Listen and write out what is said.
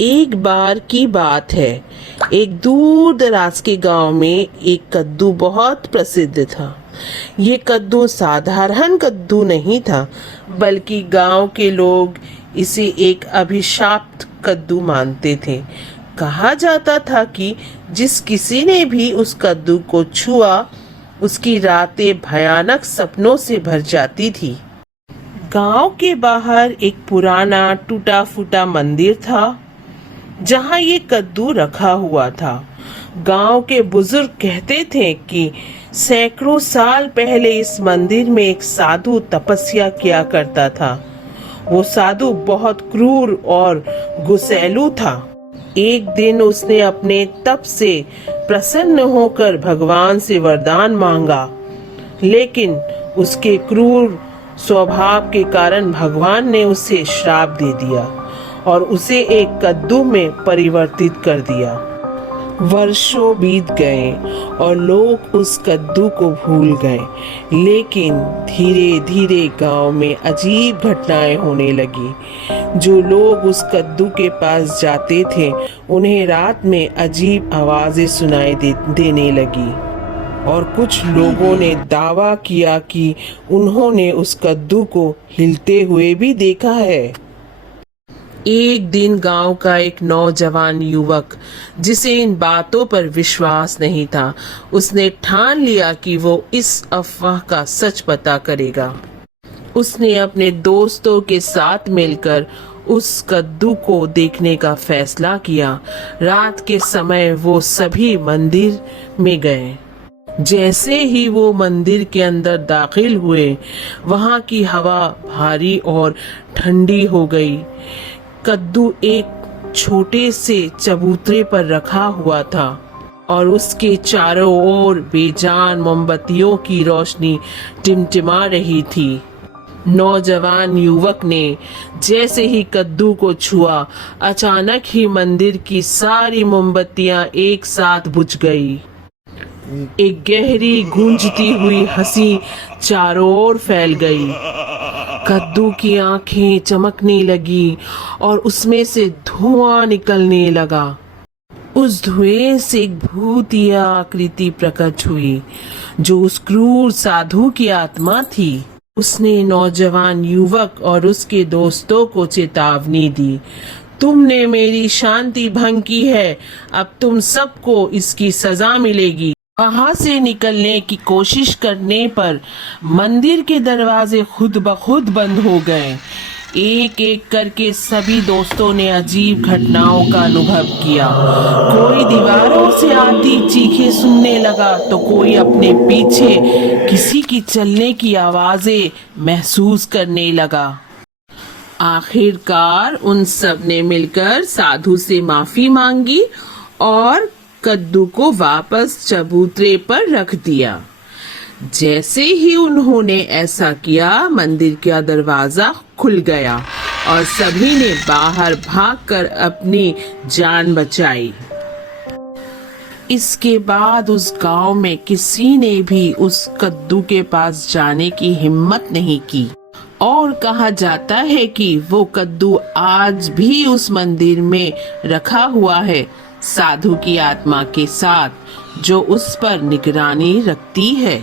एक बार की बात है, एक दूर दराज के गांव में एक कद्दू बहुत प्रसिद्ध था। ये कद्दू साधारण कद्दू नहीं था, बल्कि गांव के लोग इसे एक अभिशाप्त कद्दू मानते थे। कहा जाता था कि जिस किसी ने भी उस कद्दू को छुआ, उसकी रातें भयानक सपनों से भर जाती थी। गांव के बाहर एक पुराना टूटा फूटा मंदिर था, जहाँ ये कद्दू रखा हुआ था। गांव के बुजुर्ग कहते थे कि सैकड़ों साल पहले इस मंदिर में एक साधु तपस्या किया करता था। वो साधु बहुत क्रूर और गुस्सैलू था। एक दिन उसने अपने तप से प्रसन्न होकर भगवान से वरदान मांगा, लेकिन उसके क्रूर स्वभाव के कारण भगवान ने उसे श्राप दे दिया और उसे एक कद्दू में परिवर्तित कर दिया। वर्षों बीत गए और लोग उस कद्दू को भूल गए, लेकिन धीरे धीरे गांव में अजीब घटनाएं होने लगी। जो लोग उस कद्दू के पास जाते थे, उन्हें रात में अजीब आवाजें सुनाई देने लगी और कुछ लोगों ने दावा किया कि उन्होंने उस कद्दू को हिलते हुए भी देखा है। एक दिन गांव का एक नौजवान युवक, जिसे इन बातों पर विश्वास नहीं था, उसने ठान लिया कि वो इस अफवाह का सच पता करेगा। उसने अपने दोस्तों के साथ मिलकर उस कद्दू को देखने का फैसला किया। रात के समय वो सभी मंदिर में गए। जैसे ही वो मंदिर के अंदर दाखिल हुए, वहां की हवा भारी और ठंडी हो गई। कद्दू एक छोटे से चबूतरे पर रखा हुआ था और उसके चारों ओर बेजान मोमबत्तियों की रोशनी टिमटिमा रही थी। नौजवान युवक ने जैसे ही कद्दू को छुआ, अचानक ही मंदिर की सारी मोमबत्तियां एक साथ बुझ गई। एक गहरी गूंजती हुई हंसी चारों ओर फैल गई। कद्दू की आंखें चमकने लगी और उसमें से धुआं निकलने लगा। उस धुएं से एक भूतिया आकृति प्रकट हुई, जो उस क्रूर साधु की आत्मा थी। उसने नौजवान युवक और उसके दोस्तों को चेतावनी दी, तुमने मेरी शांति भंग की है, अब तुम सबको इसकी सजा मिलेगी। वहां से निकलने की कोशिश करने पर मंदिर के दरवाजे खुद ब खुद बंद हो गए। एक एक करके सभी दोस्तों ने अजीब घटनाओं का अनुभव किया। कोई दीवारों से आती चीखें सुनने लगा, तो कोई अपने पीछे किसी की चलने की आवाजें महसूस करने लगा। आखिरकार उन सब ने मिलकर साधु से माफी मांगी और कद्दू को वापस चबूतरे पर रख दिया। जैसे ही उन्होंने ऐसा किया, मंदिर का दरवाजा खुल गया और सभी ने बाहर भागकर अपनी जान बचाई। इसके बाद उस गांव में किसी ने भी उस कद्दू के पास जाने की हिम्मत नहीं की और कहा जाता है कि वो कद्दू आज भी उस मंदिर में रखा हुआ है, साधु की आत्मा के साथ, जो उस पर निगरानी रखती है।